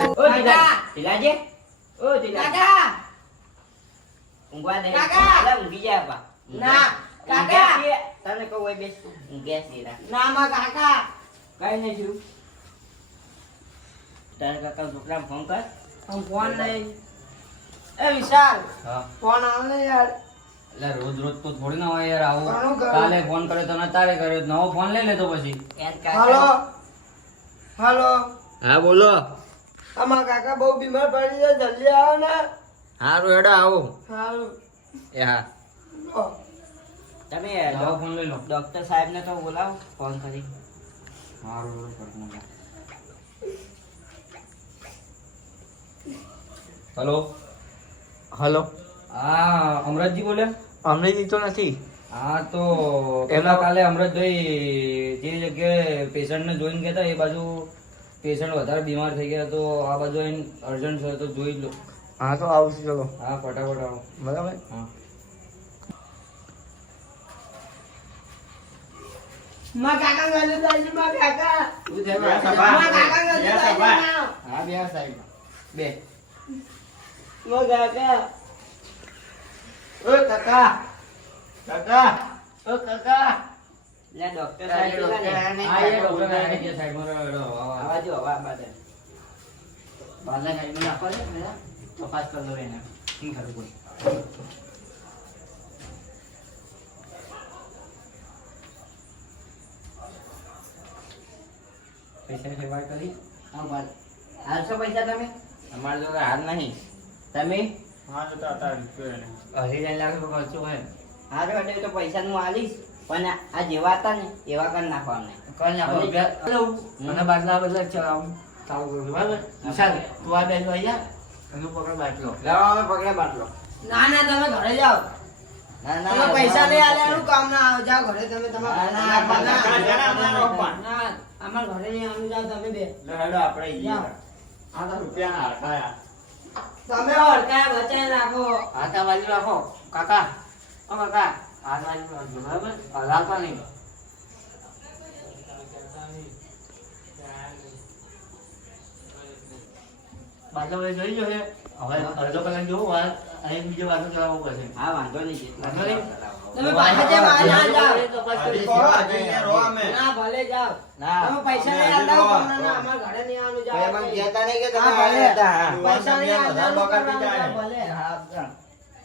ઓ ઢીલાજી ઓ ઢીલા ઊંઘવા દે કાકા ઊંઘી જા બા ના કાકા તને કહું હોય બેસ ઊંઘ્યા સીરા ના માં કાકા કઈ નહીં થયું તારે કાકા છોકરા ફોન કર હું ફોન નહીં એ વિશાલ હા ફોન આવ ને યાર એટલે રોજ રોજ તો થોડી ના હોય યાર આવું કાલે ફોન કર્યો તો ના તારે કર્યો નવો ફોન લઈ લેતો પછી હાલો હાલો હા બોલો અમાર કાકા બહુ બીમાર પડી છે જલ્દી આવો ને હારું હેડો આવો હારું એ હા તમે નવો ફોન લઈ લો ડોક્ટર સાહેબ ને તો બોલાવો ફોન કરી હારું હેલો હેલો હા અમરતજી બોલે અમરતજી તો નથી હા તો પેલા કાલે અમરતભાઈ જે જગ્યાએ પેશન્ટને જોઈને ગયા હતા એ બાજુ પેશન્ટ વધારે બીમાર થઈ ગયા તો આ બાજુ આવીને અર્જન્ટ છે તો જોઈ લો હા તો આવું છું ચલો હા ફટાફટ આવો બરાબર હા માં કાકા ગલે દાઈ માં કાકા તું જે માં કાકા ગલે દાઈ હા બે સાહેબ બે માં કાકા ઓ કાકા કાકા ઓ કાકા લે ડોક્ટર સાહેબ આ એ ડોક્ટર આને જે સાહેબ મારો આવા જો આવા બાદે બાદે સાહેબ ને આપો દે મેરા તપાસ કર લો એને શું કરું કોઈ પૈસા ની વાત કરી હા બાદ હાલશો પૈસા તમે અમાર જોડે હાલ નહીં તમે હા તો તાતા રૂપિયા ને 2.5 લાખ રૂપિયા ખર્ચો હોય હારે એટલે તો પૈસા નું આલીશ પણ આ જેવા હતા ને એવા કર નાખવાને કર નાખો મને બાટલા બદલા ચલાવું ચાલુ કરું બરાબર વિશાલ તું આ બેન લઈ જા અને પકડ બાટલો લાવો પકડે બાટલો ના ના તમે ઘરે જાઓ ના ના તમે પૈસા લઈ આલેનું કામ ના આવ જાઓ ઘરે તમે તમારા ના અમાર ઘરે નહીં આવું જાવ તમે બે હેડો આપણે જાઓ આ તો રૂપિયા ના હરખાયા તમે હરખાયા બચાઈ રાખો હાથા બાજુ રાખો કાકા ઓ કાકા હાથ બાજુ રાખો બરાબર હલાવતા નહીં બાટલો જોઈ લો હવે અડધો કલાક જોવું હોય અહીં બીજો બાટલો ચલાવવો પડશે હા વાંધો નહીં વાંધો નહીં તમે પાછા જે ના જાવ ના ભલે જાવ ના તમે પૈસા લઈ આવો ના અમાર ઘરે નહીં આવવાનું જાવ એ મને કહેતા નહીં કે તમે ભલે પૈસા લઈ આવવાનું ભલે હા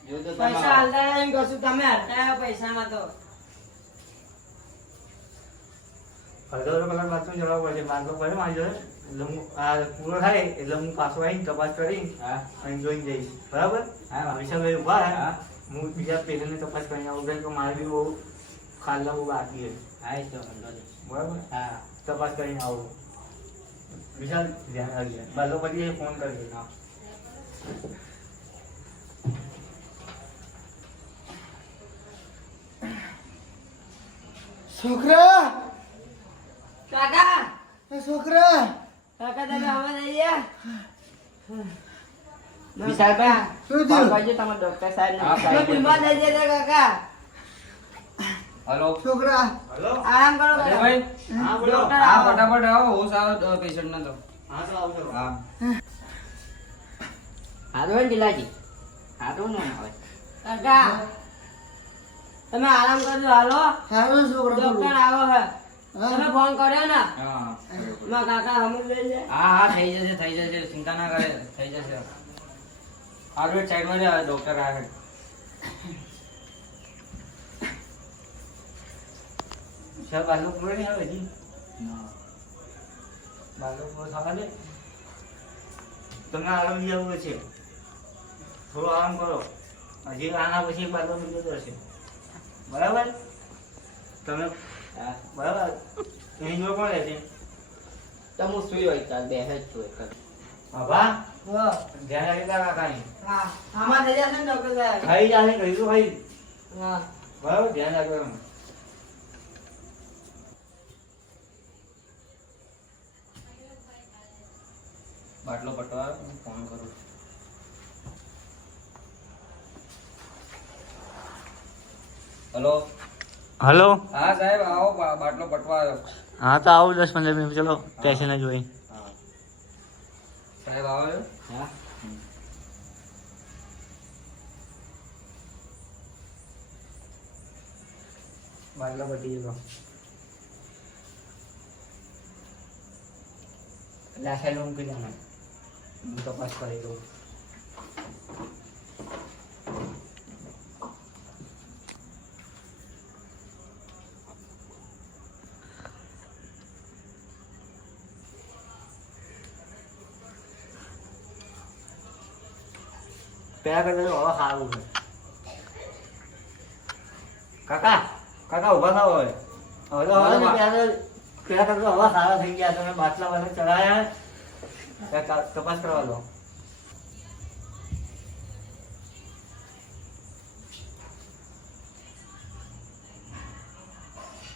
જો તો પૈસા આલતા નહીં કશું તમે હટાયા પૈસામાં તો અડધો કલાક બાટલો ચલાવવો પડશે બાટલો પડે મારી જોડે એટલે હું આ પૂરો થાય એટલે હું પાછો આવીને તપાસ કરી અને જોઈ જઈશ બરાબર હા વિશાલભાઈ ઉભા હા હું બીજા પેશન્ટને તપાસ કરીને આવું કે મારે બી બહુ ખાલા બહુ બાકી છે હા તો બરાબર હા તપાસ કરીને આવું વિશાલ ધ્યાન રાખજે બાલો પછી ફોન કરજે હા છોકરા કાકા છોકરા કાકા તમે આવા નહીં વિશાલભાઈ શું થયું ભાઈ તમારા ડોક્ટર સાહેબ ને બીમાર થઈ ગયા કાકા હેલો છોકરા હેલો આરામ કરો ભાઈ હા બોલો હા ફટાફટ આવો હોશ આવો પેશન્ટ ને તો હા તો આવજો હા હાલો ઢીલાજી હાલો ને આવે કાકા તમે આરામ કરજો હાલો હાલો છોકરા ડોક્ટર આવો હે તમે ફોન કર્યો ને હા માં કાકા હમણાં લઈ જાય હા હા થઈ જશે ચિંતા ના કરે થઈ જશે આગળ સાઈડ માં ડોક્ટર આવે સર બાલો પૂરો નહીં આવે જી બાલો પૂરો થવા દે તમને આરામ લેવું છે થોડો આરામ કરો હજી આના પછી બાલો બીજો જશે બરાબર તમે બરાબર અહીં જો કોણ રહેશે તમે સુઈ હોય ચાલ બે જ છું બાબા ધ્યાન રાખી કાકાની હા આમાં થઈ જશે ને ડોક્ટર સાહેબ થઈ જશે કહીશું ભાઈ હા બરાબર ધ્યાન રાખજો બાટલો પટવા ફોન કરું હેલો हेलो હા સાહેબ આવો બાટલો પટવા આવ્યો हाँ तो आओ 10-15 मिनट चलो पैसे ना जोई સાહેબ આવે હા બાટલા પટી ગયો એટલે આ સાઈડ મૂકી દે હું તપાસ કરી દઉં પેલા કરતા તો હવે સારું છે કાકા કાકા ઉભા થાવ હવે હવે તો હવે પેલા કરતા હવે સારા થઈ ગયા તમે બાટલા બધા ચડાયા તપાસ કરવા દો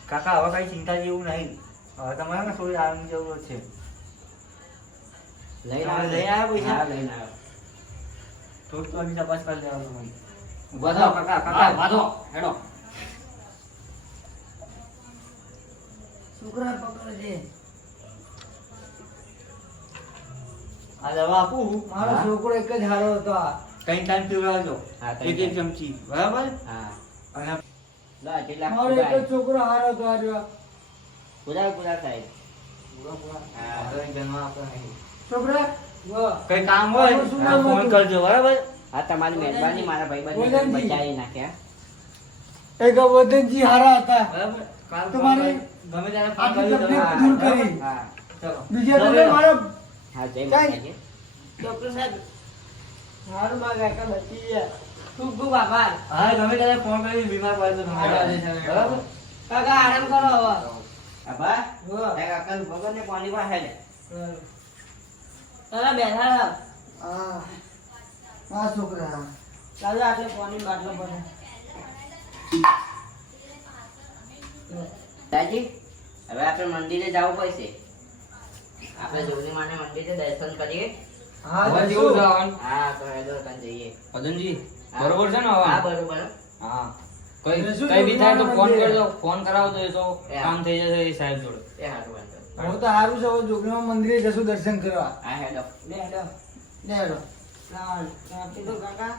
કાકા હવે કઈ ચિંતા જેવું નહીં હવે તમારે ને થોડી આરામની જરૂર છે લઈને લઈ આવ્યા પૈસા? હા લઈને આવ્યો થોડી તો હજી તપાસ કરી દેવાનું મને ઉભા થાઓ કાકા કાકા ઉભા થાઓ હેડો છોકરા પકડજે આ દવા આપું મારો હા. છોકરો એક જ હારો હતો આ કઈ ટાઈમ પીવડાવજો હા, એક ત્રણ એક ચમચી બરાબર હા અને લા કેટલા મારો એક જ છોકરો હારો હતો આ જો પૂરા પૂરા સાહેબ હા તો જન્મ આપો નહીં છોકરા કઈ કામ હોય તમારું શું તો નામ ફોન હતું? કરજો બરાબર હા તમારી મહેરબાની મારા ભાઈબંધને વદનજી. બચાવી નાખ્યા એક વદનજી હારા હતા બરાબર કાલ તમારી ગમે ત્યારે ફોન આટલી કરજો તકલીફ તમે. દૂર કરી. હા ચલો બીજા તો મારો હા જય કઈ? માતાજી ડોક્ટર સાહેબ મારું માં કાકા બચી ગયા ખૂબ ખૂબ આભાર હા ગમે ત્યારે ફોન કરી બીમાર પડે તો તમે બરાબર કાકા આરામ કરો હવે આબા હા. એ કાકા ભગવાનને પાણી માં હેડે તમે બેઠા રહો આ છોકરા ચાલો આપણે પાણી બાટલો ભરે દાદી હવે આપણે મંદિરે જવું પડશે આપણે જોગી માને મંદિરે દર્શન કરીએ હવે જેવું જવાનું હા તો હેડો ત્યાં જઈએ અદનજી હા. બરોબર છે ને હવે હા બરોબર હા કઈ એટલે શું કઈ બી થાય તો જોગમાનું ફોન મંદિર? કરજો ફોન કરાવજો એ તો એ કામ થઈ જશે એ સાહેબ જોડે એ હારું વાંધો હું તો સારું છે હવે જોગીમાં મંદિરે જશું દર્શન કરવા હા હેડો લે હેડો લેડો આપી દો કાકા